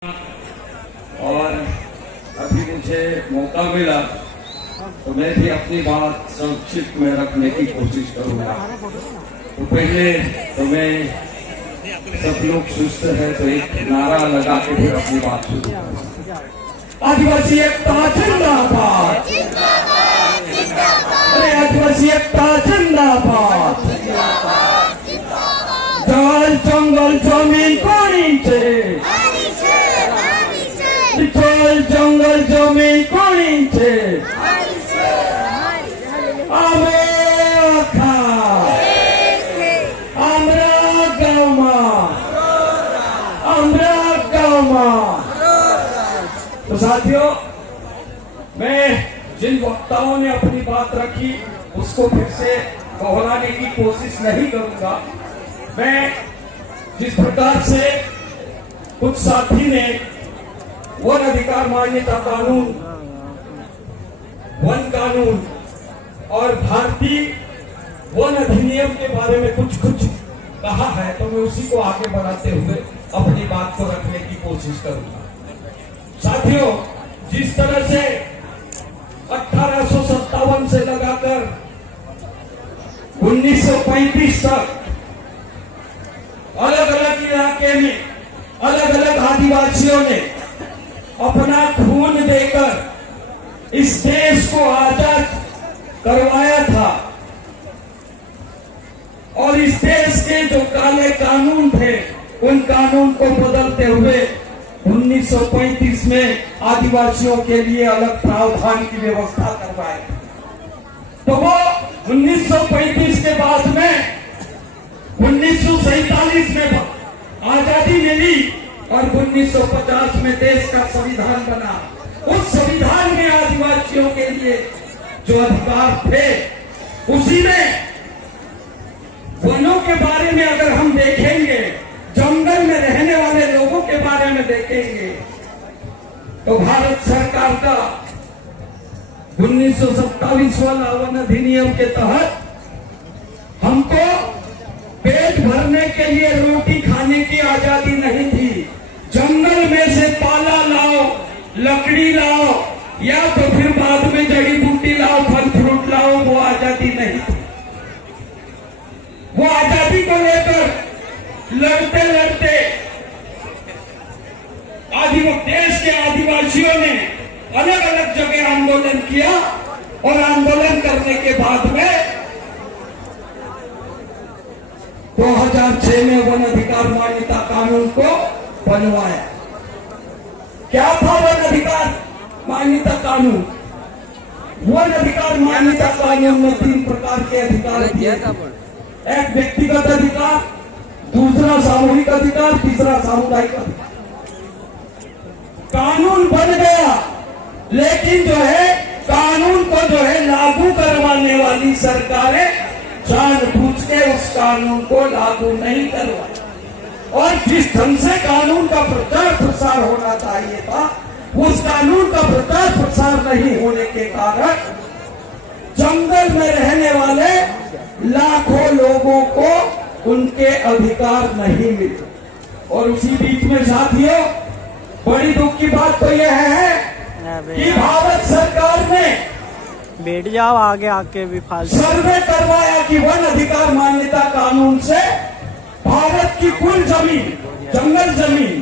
और अभी मुझे मौका मिला तो मैं भी अपनी बात संक्षिप्त में रखने की कोशिश करूंगा। तो पहले तो मैं सब लोग सुस्त है तो एक नारा लगा के फिर अपनी बात शुरू करूंगा। आदिवासी एकता जिंदाबाद, अरे आदिवासी एकता जिंदाबाद। जल जंगल जमीन कोणी छे, जल जंगल जमीन कोणी छे, तो साथियों, मैं जिन वक्ताओं ने अपनी बात रखी उसको फिर से दोहराने की कोशिश नहीं करूंगा। मैं जिस प्रकार से कुछ साथी ने वन अधिकार मान्यता कानून, वन कानून और भारतीय वन अधिनियम के बारे में कुछ कहा है, तो मैं उसी को आगे बढ़ाते हुए अपनी बात को रखने की कोशिश करूंगा। साथियों, जिस तरह से 1857 से लगाकर 1935 तक अलग अलग इलाके में अलग अलग आदिवासियों ने अपना खून देकर इस देश को आजाद करवाया था और इस देश के जो काले कानून थे उन कानून को बदलते हुए 1935 में आदिवासियों के लिए अलग प्रावधान की व्यवस्था करवाई। तो वो 1935 के बाद में 1947 में आजादी मिली और 1950 में देश का संविधान बना। उस संविधान में आदिवासियों के लिए जो अधिकार थे, उसी में वनों के बारे में अगर हम देखेंगे, जंगल में रहने वाले लोगों के बारे में देखेंगे, तो भारत सरकार का 1927 वाला वन अधिनियम के तहत हमको पेट भरने के लिए रोटी खाने की आजादी नहीं थी। जंगल में से पाला लाओ, लकड़ी लाओ या तो फिर बाद में जड़ी बूटी लाओ, फल फ्रूट लाओ, वो आजादी नहीं थी। वो आजादी को लेकर लड़ते लड़ते देश के आदिवासियों ने अलग अलग जगह आंदोलन किया और आंदोलन करने के बाद में 2006 में वन अधिकार मान्यता कानून को बनवाया। क्या था वन अधिकार मान्यता कानून? वन अधिकार मान्यता कानून में 3 प्रकार के अधिकार दिए। एक व्यक्तिगत अधिकार, दूसरा सामूहिक अधिकार, तीसरा सामुदायिक अधिकार। कानून बन गया, लेकिन जो है कानून को जो है लागू करवाने वाली सरकारें जानबूझ के उस कानून को लागू नहीं करवाई और जिस ढंग से कानून का प्रचार प्रसार होना चाहिए था, उस कानून का प्रचार प्रसार नहीं होने के कारण जंगल में रहने वाले लाखों लोगों को उनके अधिकार नहीं मिले। और उसी बीच में साथियों, बड़ी दुख की बात तो यह है कि भारत सरकार ने बैठ जाओ आगे आके भी फालतू सर्वे करवाया कि वन अधिकार मान्यता कानून से भारत की कुल जमीन, जंगल जमीन,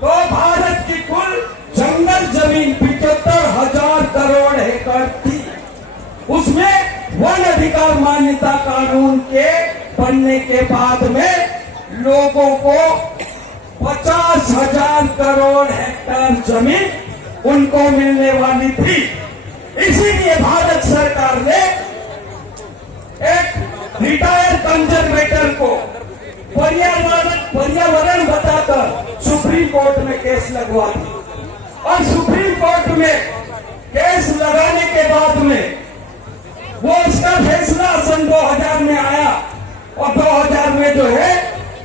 तो भारत की कुल जंगल जमीन 75,000 करोड़ एकड़ थी। उसमें वन अधिकार मान्यता कानून के बनने के बाद में लोगों को 50,000 करोड़ हेक्टेयर जमीन उनको मिलने वाली थी। इसीलिए भारत सरकार ने एक रिटायर्ड कंजर्वेटर को पर्यावरण बताकर सुप्रीम कोर्ट में केस लगवा दी और सुप्रीम कोर्ट में केस लगाने के बाद में वो इसका फैसला सन 2000 में आया और 2000 में जो है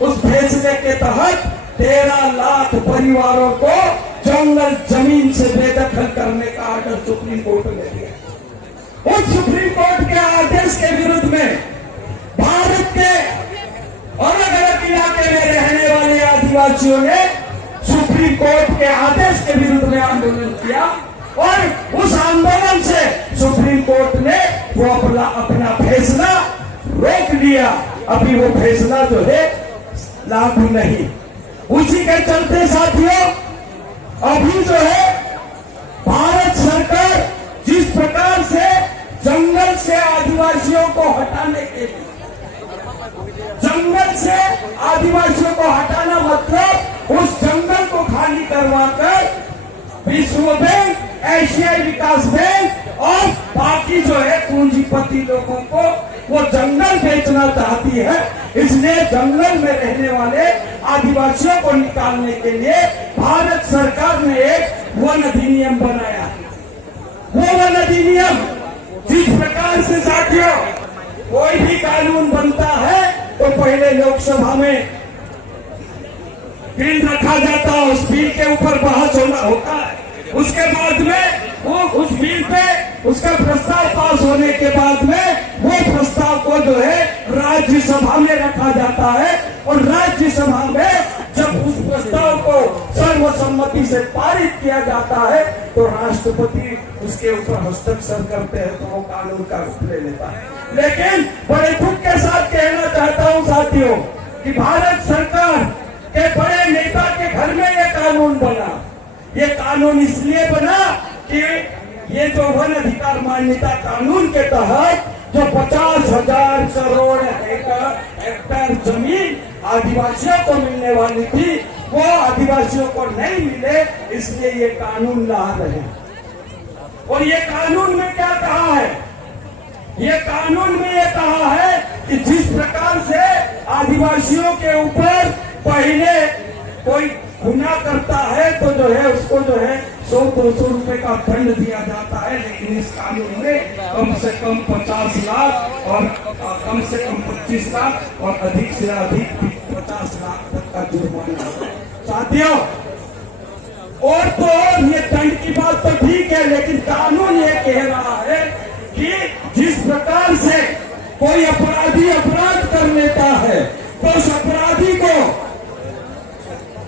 उस फैसले के तहत 13 लाख परिवारों को जंगल जमीन से बेदखल करने का आर्डर सुप्रीम कोर्ट ने दिया। उस सुप्रीम कोर्ट के आदेश के विरुद्ध में भारत के अलग अलग इलाके में रहने वाले आदिवासियों ने सुप्रीम कोर्ट के आदेश के विरुद्ध में आंदोलन किया और उस आंदोलन से सुप्रीम कोर्ट ने वो अपना फैसला रोक लिया। अभी वो फैसला जो है लागू नहीं। उसी के चलते साथियों अभी जो है भारत सरकार जिस प्रकार से जंगल से आदिवासियों को हटाने के लिए, जंगल से आदिवासियों को हटाना मतलब उस जंगल को खाली करवाकर विश्व बैंक, एशियाई विकास बैंक और बाकी जो है पूंजीपति लोगों को वो जंगल बेचना चाहती है। इसलिए जंगल में रहने वाले आदिवासियों को निकालने के लिए भारत सरकार ने एक वन अधिनियम बनाया। वो वन अधिनियम जिस प्रकार से साथियों कोई भी कानून बनता है तो पहले लोकसभा में बिल रखा जाता है, उस बिल के ऊपर बहस होता है, उसके बाद में वो उस बिल पे उसका प्रस्ताव पास होने के बाद में वो प्रस्ताव को जो है राज्यसभा में रखा जाता है और राज्यसभा में जब उस प्रस्ताव को सर्वसम्मति से पारित किया जाता है तो राष्ट्रपति उसके ऊपर हस्ताक्षर करते हैं तो वो कानून का रूप ले लेता है। लेकिन बड़े दुख के साथ कहना चाहता हूं साथियों कि भारत सरकार के बड़े नेता के घर में ये कानून बना। ये कानून इसलिए बना कि ये जो वन अधिकार मान्यता कानून के तहत जो 50,000 करोड़ हेक्टेयर जमीन आदिवासियों को मिलने वाली थी वो आदिवासियों को नहीं मिले, इसलिए ये कानून ला रहे हैं। और ये कानून में क्या कहा है? ये कानून में ये कहा है कि जिस प्रकार से आदिवासियों के ऊपर पहले कोई गुनाह करता है तो जो है उसको जो है 100-200 रुपए का दंड दिया जाता है, लेकिन इस कानून में कम से कम 50 लाख और कम से कम 25 लाख और अधिक से अधिक 50 लाख तक का जुर्माना। साथियों और तो और ये दंड की बात तो ठीक है, लेकिन कानून ये कह रहा है कि जिस प्रकार से कोई अपराधी अपराध कर लेता है तो उस अपराधी को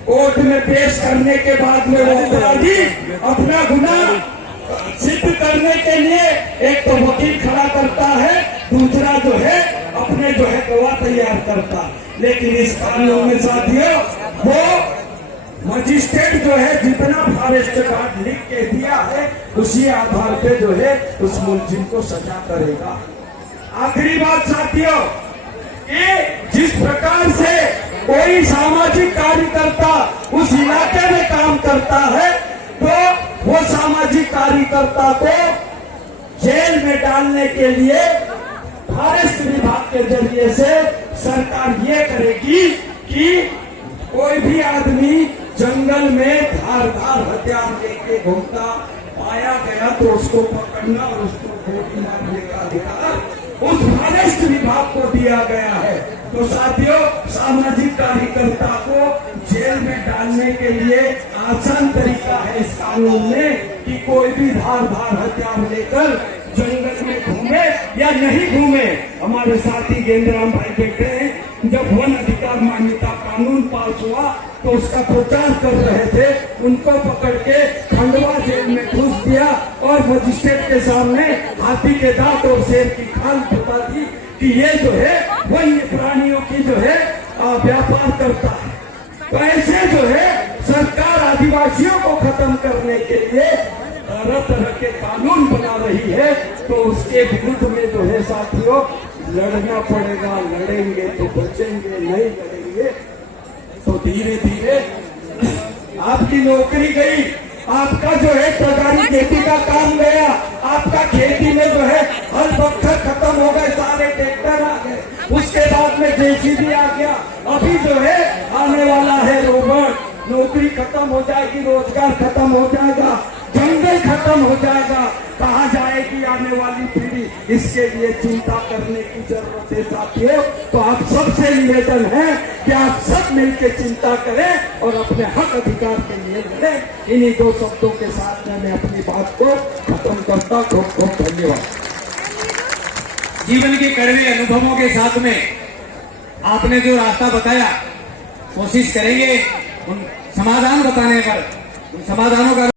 कोर्ट में पेश करने के बाद में वो अपराधी अपना गुनाह सिद्ध करने के लिए एक तो वकील खड़ा करता है, दूसरा जो है अपने जो है गवाह तैयार करता। लेकिन इस कानून में साथियों वो मजिस्ट्रेट जो है जितना फॉरेस्ट गार्ड लिख के दिया है उसी आधार पे जो है उस मुलजिम को सजा करेगा। आखिरी बात साथियों कि जिस प्रकार से कोई सामाजिक कार्यकर्ता उस इलाके में काम करता है तो वो सामाजिक कार्यकर्ता को जेल में डालने के लिए फॉरेस्ट विभाग के जरिए से सरकार ये करेगी कि कोई भी आदमी जंगल में धारदार हथियार लेके घूमता पाया गया तो उसको पकड़ना और उसको गोली मारने का अधिकार उस फॉरेस्ट विभाग को दिया गया है। तो साथियों सामाजिक कार्यकर्ता को जेल में डालने के लिए आसान तरीका है इस कानून में कि कोई भी धारदार हथियार लेकर जंगल में घूमे या नहीं घूमे। हमारे साथी गेंद्राम भाई बैठे हैं, जब वन अधिकार मान्यता कानून पास हुआ तो उसका प्रचार कर रहे थे, उनको पकड़ के खंडवा जेल में घुस दिया और मजिस्ट्रेट के सामने हाथी के दांत और शेर की खाल बता दी कि ये जो है वन्य प्राणियों की जो है व्यापार करता है। तो ऐसे जो है सरकार आदिवासियों को खत्म करने के लिए तरह तरह के कानून बना रही है, तो उसके विरुद्ध में जो है साथियों लड़ना पड़ेगा। लड़ेंगे तो बचेंगे, नहीं लड़ेंगे तो धीरे धीरे आपकी नौकरी गई, आपका जो है सरकारी खेती का काम गया, आपका खेती में जो है हल पत्थर खत्म हो गए, सारे ट्रैक्टर आ गए, उसके बाद में जेसीबी आ गया, अभी जो है आने वाला है रोबोट। नौकरी खत्म हो जाएगी, रोजगार खत्म हो जाएगा, जंगल खत्म हो जाएगा, कहाँ जाएगी आने वाली पीढ़ी? इसके लिए चिंता करने की जरूरत है साथियों। तो आप सबसे निवेदन है कि आप सब मिलकर चिंता करें और अपने हक अधिकार के लिए लड़ें। इन्हीं दो शब्दों के साथ मैं अपनी बात को खत्म करता। बहुत बहुत धन्यवाद। जीवन के कड़वे अनुभवों के साथ में आपने जो रास्ता बताया कोशिश करेंगे उन समाधान बताने पर, उन समाधानों का